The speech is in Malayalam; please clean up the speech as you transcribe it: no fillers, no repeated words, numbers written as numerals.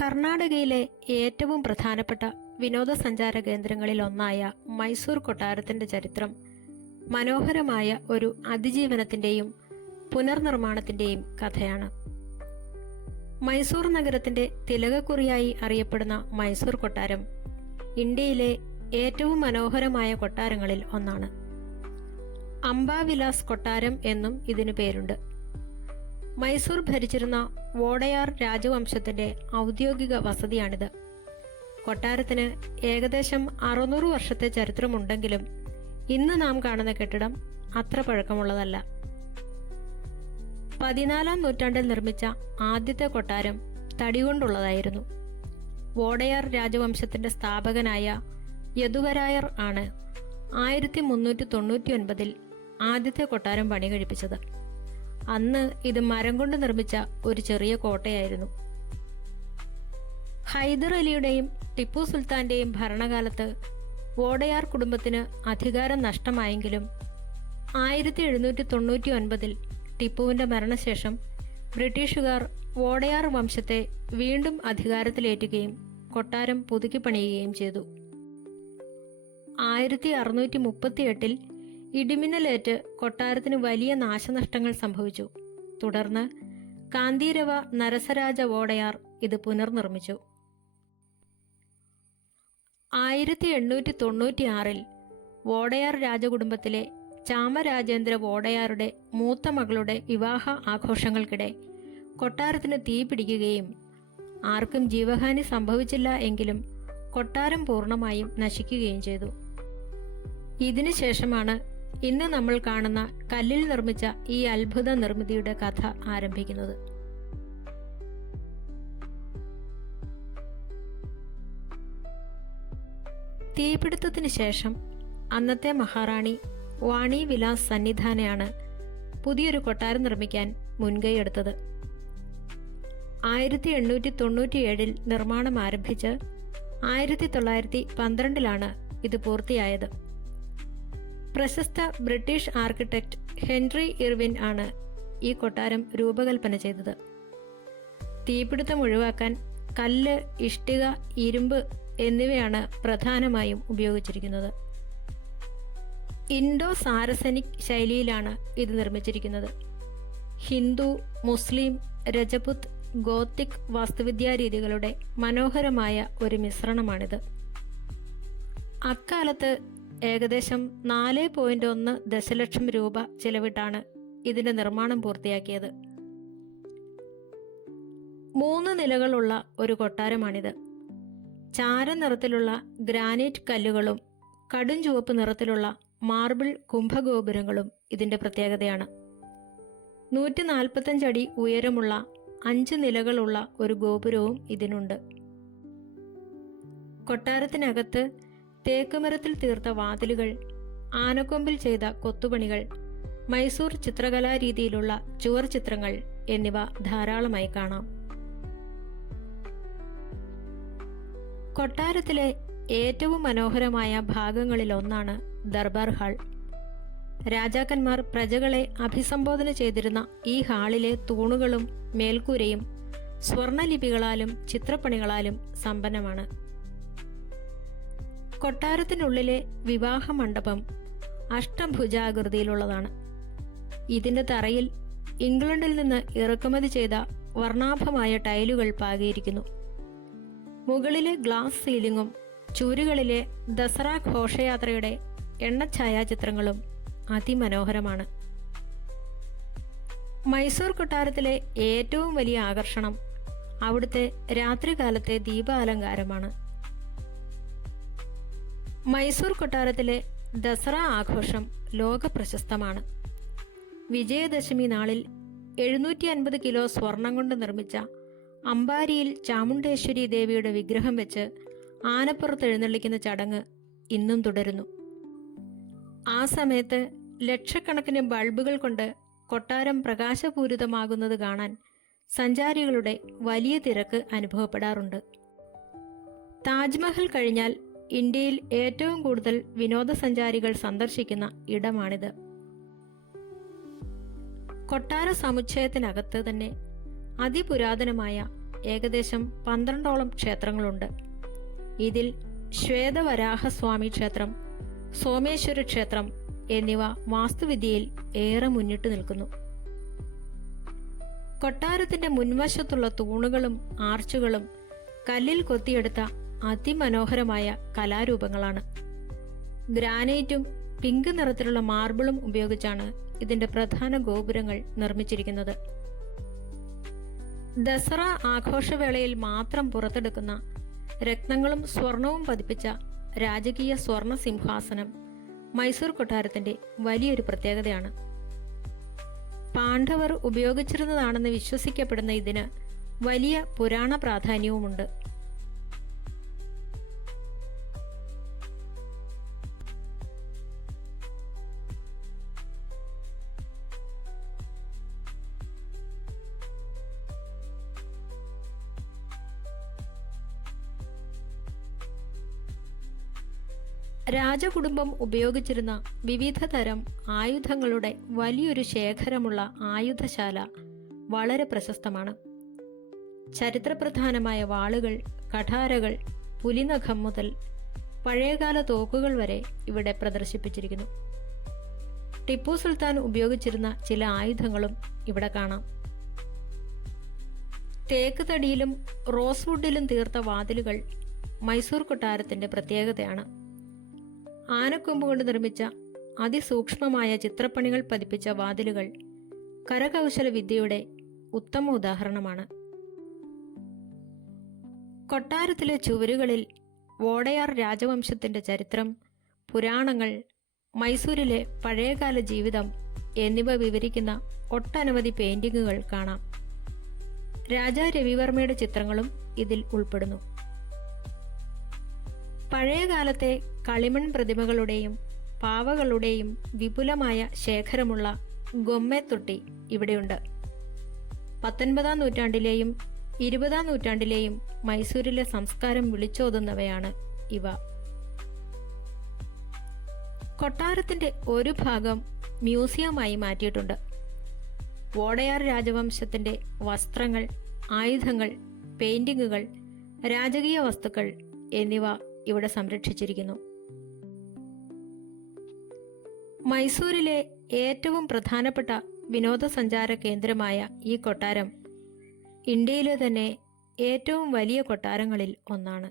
കർണാടകയിലെ ഏറ്റവും പ്രധാനപ്പെട്ട വിനോദസഞ്ചാര കേന്ദ്രങ്ങളിൽ ഒന്നായ മൈസൂർ കൊട്ടാരത്തിന്റെ ചരിത്രം മനോഹരമായ ഒരു അതിജീവനത്തിന്റെയും പുനർനിർമ്മാണത്തിന്റെയും കഥയാണ്. മൈസൂർ നഗരത്തിന്റെ തിലകക്കുറിയായി അറിയപ്പെടുന്ന മൈസൂർ കൊട്ടാരം ഇന്ത്യയിലെ ഏറ്റവും മനോഹരമായ കൊട്ടാരങ്ങളിൽ ഒന്നാണ്. അംബാവിലാസ് കൊട്ടാരം എന്നും ഇതിനു പേരുണ്ട്. മൈസൂർ ഭരിച്ചിരുന്ന വോഡയാർ രാജവംശത്തിന്റെ ഔദ്യോഗിക വസതിയാണിത്. കൊട്ടാരത്തിന് ഏകദേശം 600 വർഷത്തെ ചരിത്രമുണ്ടെങ്കിലും ഇന്ന് നാം കാണുന്ന കെട്ടിടം അത്ര പഴക്കമുള്ളതല്ല. 14-ാം നൂറ്റാണ്ടിൽ നിർമ്മിച്ച ആദ്യത്തെ കൊട്ടാരം തടികൊണ്ടുള്ളതായിരുന്നു. വോഡയാർ രാജവംശത്തിന്റെ സ്ഥാപകനായ യദുവരായർ ആണ് 1399-ൽ ആദ്യത്തെ കൊട്ടാരം പണി കഴിപ്പിച്ചത്. അന്ന് ഇത് മരം കൊണ്ട് നിർമ്മിച്ച ഒരു ചെറിയ കോട്ടയായിരുന്നു. ഹൈദർ അലിയുടെയും ടിപ്പു സുൽത്താന്റെയും ഭരണകാലത്ത് വോഡയാർ കുടുംബത്തിന് അധികാരം നഷ്ടമായെങ്കിലും 1799-ൽ ടിപ്പുവിന്റെ മരണശേഷം ബ്രിട്ടീഷുകാർ വോഡയാർ വംശത്തെ വീണ്ടും അധികാരത്തിലേറ്റുകയും കൊട്ടാരം പുതുക്കിപ്പണിയുകയും ചെയ്തു. 1638-ൽ ഇടിമിന്നലേറ്റ് കൊട്ടാരത്തിന് വലിയ നാശനഷ്ടങ്ങൾ സംഭവിച്ചു. തുടർന്ന് കാന്തിരവ നരസരാജ വോഡയാർ ഇത് പുനർനിർമ്മിച്ചു. 1896-ൽ വോഡയാർ രാജകുടുംബത്തിലെ ചാമരാജേന്ദ്ര വോഡയാറുടെ മൂത്ത മകളുടെ വിവാഹ ആഘോഷങ്ങൾക്കിടെ കൊട്ടാരത്തിന് തീ പിടിക്കുകയും ആർക്കും ജീവഹാനി സംഭവിച്ചില്ല എങ്കിലും കൊട്ടാരം പൂർണ്ണമായും നശിക്കുകയും ചെയ്തു. ഇതിനുശേഷമാണ് ഇന്ന് നമ്മൾ കാണുന്ന കല്ലിൽ നിർമ്മിച്ച ഈ അത്ഭുത നിർമ്മിതിയുടെ കഥ ആരംഭിക്കുന്നത്. തീപിടുത്തത്തിന് ശേഷം അന്നത്തെ മഹാറാണി വാണി വിലാസ് സന്നിധാനയാണ് പുതിയൊരു കൊട്ടാരം നിർമ്മിക്കാൻ മുൻകൈയെടുത്തത്. 1897-ൽ നിർമ്മാണം ആരംഭിച്ച് 1912-ലാണ് ഇത് പൂർത്തിയായത്. പ്രശസ്ത ബ്രിട്ടീഷ് ആർക്കിടെക്ട് ഹെൻറി ഇർവിൻ ആണ് ഈ കൊട്ടാരം രൂപകൽപ്പന ചെയ്തത്. തീപിടുത്തം ഒഴിവാക്കാൻ കല്ല്, ഇഷ്ടിക, ഇരുമ്പ് എന്നിവയാണ് പ്രധാനമായും ഉപയോഗിച്ചിരിക്കുന്നത്. ഇൻഡോ സാരസനിക് ശൈലിയിലാണ് ഇത് നിർമ്മിച്ചിരിക്കുന്നത്. ഹിന്ദു, മുസ്ലിം, രജപുത്, ഗോത്തിക് വാസ്തുവിദ്യാരീതികളുടെ മനോഹരമായ ഒരു മിശ്രണമാണിത്. അക്കാലത്ത് ഏകദേശം 4.1 ദശലക്ഷം രൂപ ചിലവിട്ടാണ് ഇതിന്റെ നിർമ്മാണം പൂർത്തിയാക്കിയത്. 3 നിലകളുള്ള ഒരു കൊട്ടാരമാണിത്. ചാരനിറത്തിലുള്ള ഗ്രാനൈറ്റ് കല്ലുകളും കടും ചുവപ്പ് നിറത്തിലുള്ള മാർബിൾ കുംഭഗോപുരങ്ങളും ഇതിന്റെ പ്രത്യേകതയാണ്. 145 അടി ഉയരമുള്ള 5 നിലകളുള്ള ഒരു ഗോപുരവും ഇതിനുണ്ട്. കൊട്ടാരത്തിനകത്ത് തേക്കുമരത്തിൽ തീർത്ത വാതിലുകൾ, ആനക്കൊമ്പിൽ ചെയ്ത കൊത്തുപണികൾ, മൈസൂർ ചിത്രകലാരീതിയിലുള്ള ചുവർ ചിത്രങ്ങൾ എന്നിവ ധാരാളമായി കാണാം. കൊട്ടാരത്തിലെ ഏറ്റവും മനോഹരമായ ഭാഗങ്ങളിലൊന്നാണ് ദർബാർ ഹാൾ. രാജാക്കന്മാർ പ്രജകളെ അഭിസംബോധന ചെയ്തിരുന്ന ഈ ഹാളിലെ തൂണുകളും മേൽക്കൂരയും സ്വർണലിപികളാലും ചിത്രപ്പണികളാലും സമ്പന്നമാണ്. കൊട്ടാരത്തിനുള്ളിലെ വിവാഹ മണ്ഡപം അഷ്ടഭുജാകൃതിയിലുള്ളതാണ്. ഇതിന്റെ തറയിൽ ഇംഗ്ലണ്ടിൽ നിന്ന് ഇറക്കുമതി ചെയ്ത വർണ്ണാഭമായ ടൈലുകൾ പാകിയിരിക്കുന്നു. മുകളിലെ ഗ്ലാസ് സീലിംഗും ചുവരുകളിലെ ദസറ ഘോഷയാത്രയുടെ എണ്ണഛായാചിത്രങ്ങളും അതിമനോഹരമാണ്. മൈസൂർ കൊട്ടാരത്തിലെ ഏറ്റവും വലിയ ആകർഷണം അവിടുത്തെ രാത്രികാലത്തെ ദീപാലങ്കാരമാണ്. മൈസൂർ കൊട്ടാരത്തിലെ ദസറ ആഘോഷം ലോക പ്രശസ്തമാണ്. വിജയദശമി നാളിൽ 750 കിലോ സ്വർണം കൊണ്ട് നിർമ്മിച്ച അമ്പാരിയിൽ ചാമുണ്ടേശ്വരി ദേവിയുടെ വിഗ്രഹം വെച്ച് ആനപ്പുറത്ത് എഴുന്നള്ളിക്കുന്ന ചടങ്ങ് ഇന്നും തുടരുന്നു. ആ സമയത്ത് ലക്ഷക്കണക്കിന് ബൾബുകൾ കൊണ്ട് കൊട്ടാരം പ്രകാശപൂരിതമാകുന്നത് കാണാൻ സഞ്ചാരികളുടെ വലിയ തിരക്ക് അനുഭവപ്പെടാറുണ്ട്. താജ്മഹൽ കഴിഞ്ഞാൽ ഇന്ത്യയിൽ ഏറ്റവും കൂടുതൽ വിനോദസഞ്ചാരികൾ സന്ദർശിക്കുന്ന ഇടമാണിത്. കൊട്ടാര സമുച്ചയത്തിനകത്ത് തന്നെ അതിപുരാതനമായ ഏകദേശം 12ഓളം ക്ഷേത്രങ്ങളുണ്ട്. ഇതിൽ ശ്വേതവരാഹസ്വാമി ക്ഷേത്രം, സോമേശ്വര ക്ഷേത്രം എന്നിവ വാസ്തുവിദ്യയിൽ ഏറെ മുന്നിട്ട് നിൽക്കുന്നു. കൊട്ടാരത്തിന്റെ മുൻവശത്തുള്ള തൂണുകളും ആർച്ചുകളും കല്ലിൽ കൊത്തിയെടുത്ത അതിമനോഹരമായ കലാരൂപങ്ങളാണ്. ഗ്രാനൈറ്റും പിങ്ക് നിറത്തിലുള്ള മാർബിളും ഉപയോഗിച്ചാണ് ഇതിന്റെ പ്രധാന ഗോപുരങ്ങൾ നിർമ്മിച്ചിരിക്കുന്നത്. ദസറ ആഘോഷവേളയിൽ മാത്രം പുറത്തെടുക്കുന്ന രത്നങ്ങളും സ്വർണവും പതിപ്പിച്ച രാജകീയ സ്വർണ സിംഹാസനം മൈസൂർ കൊട്ടാരത്തിന്റെ വലിയൊരു പ്രത്യേകതയാണ്. പാണ്ഡവർ ഉപയോഗിച്ചിരുന്നതാണെന്ന് വിശ്വസിക്കപ്പെടുന്ന ഇതിന് വലിയ പുരാണ പ്രാധാന്യവുമുണ്ട്. രാജകുടുംബം ഉപയോഗിച്ചിരുന്ന വിവിധ തരം ആയുധങ്ങളുടെ വലിയൊരു ശേഖരമുള്ള ആയുധശാല വളരെ പ്രശസ്തമാണ്. ചരിത്രപ്രധാനമായ വാളുകൾ, കഠാരകൾ, പുലിനഖം മുതൽ പഴയകാല തോക്കുകൾ വരെ ഇവിടെ പ്രദർശിപ്പിച്ചിരിക്കുന്നു. ടിപ്പു സുൽത്താൻ ഉപയോഗിച്ചിരുന്ന ചില ആയുധങ്ങളും ഇവിടെ കാണാം. തേക്ക് തടിയിലും റോസ്വുഡിലും തീർത്ത വാതിലുകൾ മൈസൂർ കൊട്ടാരത്തിന്റെ പ്രത്യേകതയാണ്. ആനക്കൊമ്പ് കൊണ്ട് നിർമ്മിച്ച അതിസൂക്ഷ്മമായ ചിത്രപ്പണികൾ പതിപ്പിച്ച വാതിലുകൾ കരകൗശല വിദ്യയുടെ ഉത്തമ ഉദാഹരണമാണ്. കൊട്ടാരത്തിലെ ചുവരുകളിൽ വോഡയാർ രാജവംശത്തിന്റെ ചരിത്രം, പുരാണങ്ങൾ, മൈസൂരിലെ പഴയകാല ജീവിതം എന്നിവ വിവരിക്കുന്ന ഒട്ടനവധി പെയിന്റിങ്ങുകൾ കാണാം. രാജാ രവിവർമ്മയുടെ ചിത്രങ്ങളും ഇതിൽ ഉൾപ്പെടുന്നു. പഴയകാലത്തെ കളിമൺ പ്രതിമകളുടെയും പാവകളുടെയും വിപുലമായ ശേഖരമുള്ള ഗൊമ്മെത്തൊട്ടി ഇവിടെയുണ്ട്. 19-ാം നൂറ്റാണ്ടിലെയും 20-ാം നൂറ്റാണ്ടിലെയും മൈസൂരിലെ സംസ്കാരം വിളിച്ചോതുന്നവയാണ് ഇവ. കൊട്ടാരത്തിന്റെ ഒരു ഭാഗം മ്യൂസിയമായി മാറ്റിയിട്ടുണ്ട്. വോഡയാർ രാജവംശത്തിന്റെ വസ്ത്രങ്ങൾ, ആയുധങ്ങൾ, പെയിന്റിങ്ങുകൾ, രാജകീയ വസ്തുക്കൾ എന്നിവ ഇവിടെ സംരക്ഷിച്ചിരിക്കുന്നു. മൈസൂരിലെ ഏറ്റവും പ്രധാനപ്പെട്ട വിനോദസഞ്ചാര കേന്ദ്രമായ ഈ കൊട്ടാരം ഇന്ത്യയിലെ തന്നെ ഏറ്റവും വലിയ കൊട്ടാരങ്ങളിൽ ഒന്നാണ്.